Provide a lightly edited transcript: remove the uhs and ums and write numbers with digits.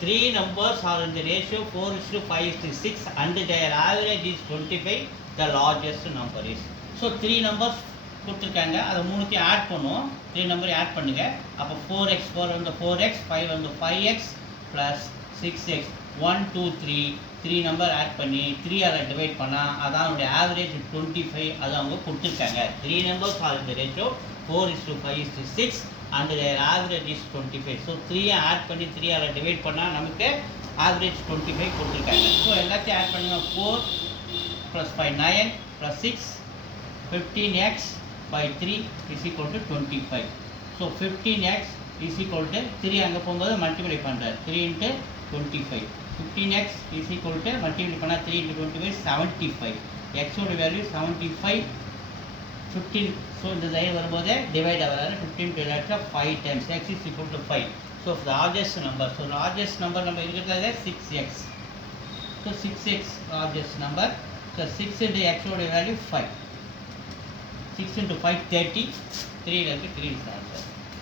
three numbers are in the ratio 4:5:6 and their average is 25, the largest number is. So 3 numbers கொடுத்துருக்காங்க, அதை மூணுத்தையும் add பண்ணுவோம். 3 நம்பரை add பண்ணுங்க. அப்போ 4x 4 வந்து 4x, 5 வந்து 5x plus 6x 1 2 3 3 number add பண்ணி 3 அதை டிவைட் பண்ணால் அதான் அவனுடைய ஆவரேஜ் 25. அது அவங்க கொடுத்துருக்காங்க. 3 நம்பர்ஸ் ஆர் இந்த ratio 4:5:6 and their average is 25. So 3 add பண்ணி 3 அதை டிவைட் பண்ணால் நமக்கு ஆவரேஜ் 25 கொடுத்துருக்காங்க. ஸோ எல்லாத்தையும் ஆட் பண்ணுங்க. 4 + 5 9 + 6 15x by 3 is equal to 25. So 15x is equal to 3 அங்கே போகும்போது மல்டிப்ளை பண்ணுறார் 3 × 25. 15x is equal to multiply பண்ணால் 3 × 25 75. எக்ஸோட வேல்யூ 75. 15. ஸோ இந்த லைன் வரும்போது டிவைட் ஆகிறாரு 15 × 5 times x is equal to 5. So largest number. So largest number நம்ம இருக்கிறது 6x. So 6x largest number. So 6 × x ஓட வேல்யூ 5. 6 × 5 30. 3 is the answer.